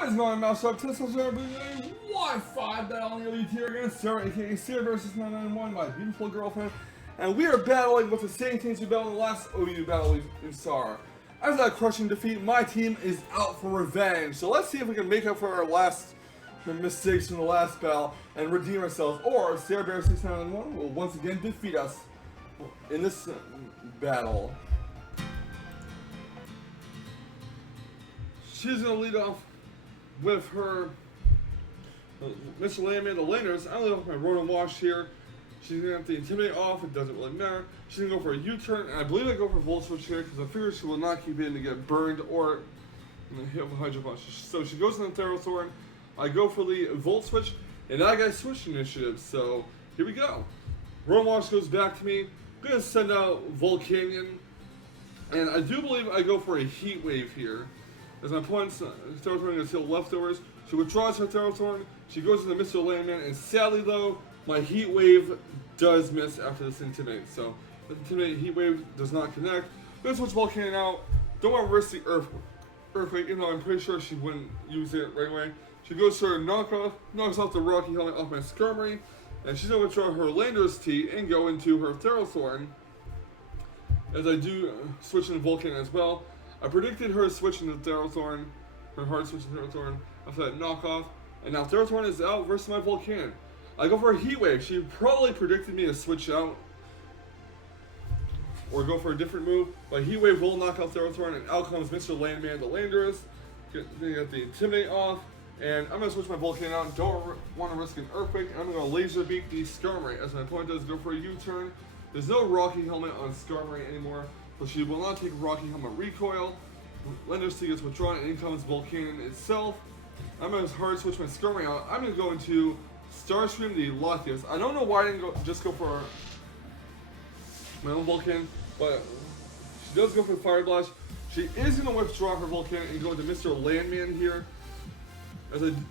What is going on, Mouse Up? Tesla Wi-Fi Battle on the elite here against Sarah, aka Sarbear6991, my beautiful girlfriend, and we are battling with the same teams we battled in the last OU battle we saw. After that crushing defeat, my team is out for revenge. So let's see if we can make up for our last mistakes from the last battle and redeem ourselves, or Sarbear6991 will once again defeat us in this battle. She's gonna lead off with her Mr. Landman, the laners. I'm gonna lead off my Rotom Wash here. She's gonna have to intimidate off, it doesn't really matter. She's gonna go for a U-turn, and I believe I go for Volt Switch here because I figure she will not keep in to get burned or hit with a Hydro Punch. So she goes in the Therathorn, I go for the Volt Switch, and that guy switched initiative, so here we go. Rotom Wash goes back to me. I'm gonna send out Volcanion, and I do believe I go for a Heat Wave here. As my opponent's Therathorn gonna steal leftovers, she withdraws her Therathorn, she goes to the Mr. Landman, and sadly though, my Heat Wave does miss after this Intimidate. So, the Intimidate Heat Wave does not connect. I'm gonna switch Volcanion out. Don't want to risk the Earthquake, even though I'm pretty sure she wouldn't use it right away. She goes for a knockoff, knocks off the Rocky Helmet off my Skirmery, and she's gonna withdraw her Landorus Tea and go into her Therathorn. As I do switch into Volcanion as well. I predicted her switching to Therathorn, her hard switch to Therathorn after that knockoff, and now Therathorn is out versus my Volcanion. I go for a Heat Wave. She probably predicted me to switch out or go for a different move, but Heat Wave will knock out Therathorn, and out comes Mr. Landman, the Landorus. Get the Intimidate off, and I'm going to switch my Volcanion out. Don't want to risk an Earthquake, and I'm going to Laser Beak the Skirmery. As my opponent does go for a U-turn. There's no Rocky Helmet on Skirmery anymore, so she will not take Rocky Helmet recoil. Landorus Tea gets withdrawn, and in comes Volcanion itself. I'm going to hard switch my Skirmery out. I'm going to go into Starscream the Latios. I don't know why I didn't just go for my own Volcanion, but she does go for Fire Blast. She is going to withdraw her Volcanion and go into Mr. Landman here. As I'm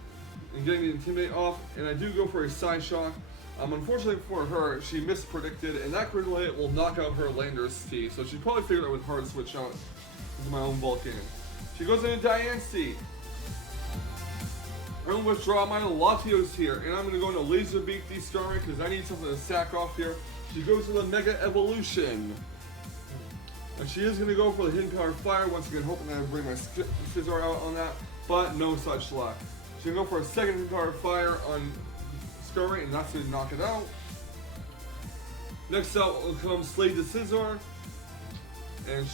getting the Intimidate off, and I do go for a Side Shock. Unfortunately for her, she mispredicted, and that critical hit will knock out her Landorus Tea. So she probably figured I would hard switch out into my own Volcanion. She goes into Diancie. I'm going to withdraw my Latios here, and I'm going to go into Laser Beak the Skirmery because I need something to sack off here. She goes to the Mega Evolution. And she is going to go for the Hidden Power Fire, once again hoping that I bring my Scizor out on that, but no such luck. She's going to go for a second Hidden Power Fire on Skirmery, and that's going to knock it out. Next out will come Slade the Scizor. And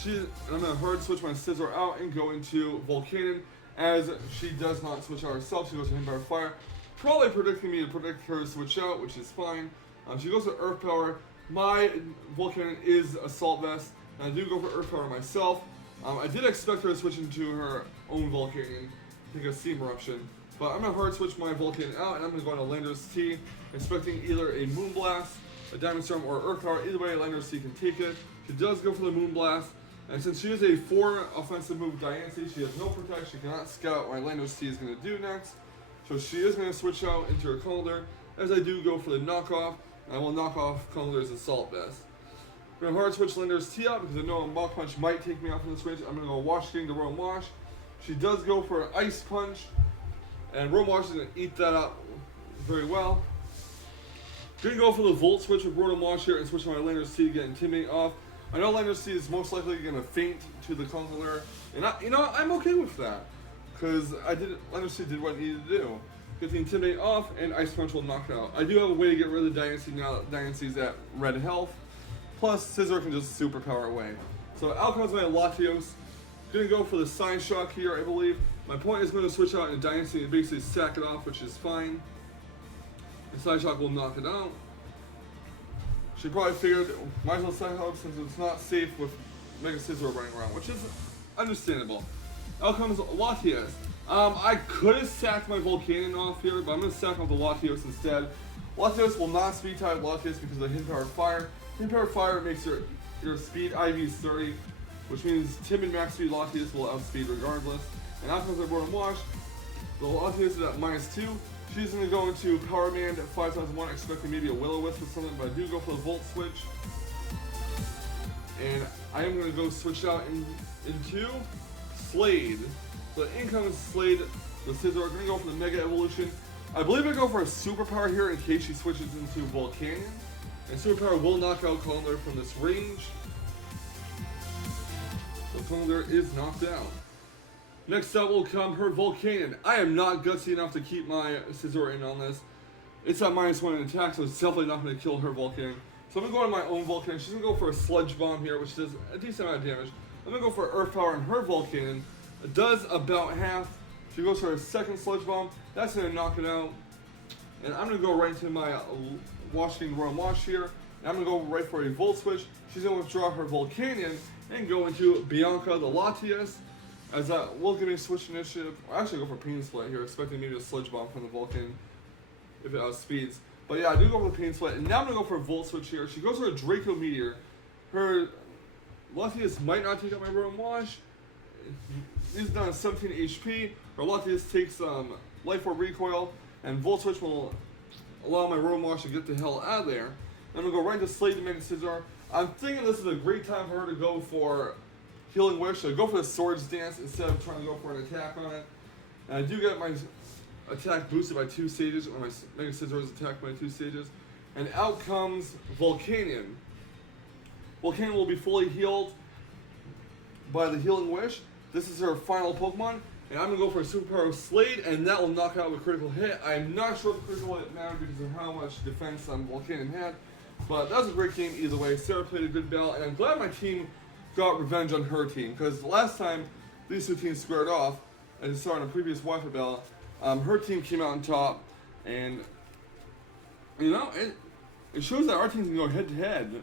I'm going to hard switch my Scizor out and go into Volcanion. As she does not switch out herself, she goes to Hidden Power Fire. Probably predicting me to predict her to switch out, which is fine. She goes to Earth Power. My Volcanion is Assault Vest, and I do go for Earth Power myself. I did expect her to switch into her own Volcanion, I think a Steam Eruption. But I'm going to hard switch my Volcanion out, and I'm going to go into Landorus Tea, expecting either a Moonblast, a Diamond Storm, or Earth Power. Either way, Landorus Tea can take it. She does go for the Moonblast. And since she is a 4 offensive move Diancie, she has no protect, she cannot scout what my Landorus Tea is going to do next. So she is going to switch out into her Conkeldurr, as I do go for the knockoff, and I will knock off Conkeldurr's Assault Vest. I'm going to hard switch Landorus Tea out because I know a Mach Punch might take me off in the switch. I'm going to go Wash King to Rotom Wash. She does go for an Ice Punch, and Rotom Wash is going to eat that up very well. Going to go for the Volt Switch with Rotom Wash here and switch my Landorus Tea to get Intimidate off. I know Landorus Tea is most likely going to faint to the Conkeldurr, and I'm okay with that, because Landorus Tea did what it needed to do. Get the Intimidate off, and Ice Punch will knock it out. I do have a way to get rid of Diancie now that Diancie's at red health, plus Scizor can just superpower away. So out comes my Latios. Going to go for the Side Shock here, I believe. My point is going to switch out into Diancie and basically sack it off, which is fine. The Side Shock will knock it out. She probably figured, might as well sack out since it's not safe with Mega Scizor running around, which is understandable. Out comes Latios. I could have sacked my Volcanion off here, but I'm going to sack off the Latios instead. Latios will not speed type Latios because of Hidden Power Fire. Hidden Power Fire makes your speed IV 30, which means Timid Max Speed Latios will outspeed regardless. And out comes my Rotom Wash. The Latios is at -2. She's going to go into Power Band at 5001, expecting maybe a Will-O-Wisp or something, but I do go for the Volt Switch. And I am going to go switch out into Slade. So in comes Slade the Scizor. I'm gonna go for the Mega Evolution. I believe I go for a Superpower here in case she switches into Volcanion. And Superpower will knock out Conkeldurr from this range. So Conkeldurr is knocked out. Next up will come her Volcanion. I am not gutsy enough to keep my Scizor in on this. It's at -1 in attack, so it's definitely not going to kill her Volcanion. So I'm going to go on my own Volcanion. She's going to go for a Sludge Bomb here, which does a decent amount of damage. I'm going to go for Earth Power on her Volcanion. It does about half. She goes for a second Sludge Bomb. That's going to knock it out. And I'm going to go right into my Washington Royal Wash here. And I'm going to go right for a Volt Switch. She's going to withdraw her Volcanion and go into Bianca the Latias. As that will give me a switch initiative. I'll actually go for Pain Split here, expecting maybe a Sludge Bomb from the Vulcan if it outspeeds. But yeah, I do go for the Pain Split. And now I'm going to go for a Volt Switch here. She goes for a Draco Meteor. Her Latias might not take out my Royal Wash. He's down to 17 HP. Her Latias takes Life Orb Recoil. And Volt Switch will allow my Royal Wash to get the hell out of there. I'm going to go right to Slade the Mega Scizor. I'm thinking this is a great time for her to go for Healing Wish. So I go for the Swords Dance instead of trying to go for an attack on it. And I do get my attack boosted by 2 stages, or my Mega Scizor is attacked by 2 stages. And out comes Volcanion. Volcanion will be fully healed by the Healing Wish. This is her final Pokemon. And I'm going to go for a Superpower Slade, and that will knock out a critical hit. I'm not sure if the critical hit mattered because of how much defense Volcanion had. But that was a great game either way. Sarah played a good battle, and I'm glad my team got revenge on her team. Because last time these 2 teams squared off, as you saw in a previous Wi-Fi battle, her team came out on top. And, you know, it shows that our teams can go head-to-head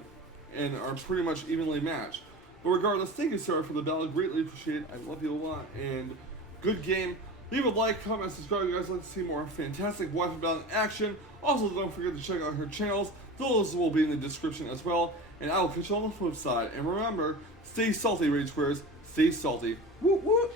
and are pretty much evenly matched. But regardless, thank you, Sarah, for the battle. Greatly appreciate it. I love you a lot. And good game. Leave a like, comment, subscribe if you guys like to see more fantastic Wi-Fi battle in action. Also, don't forget to check out her channels. Those will be in the description as well. And I will catch you on the flip side. And remember, stay salty, Rage Squares. Stay salty. Woo woo!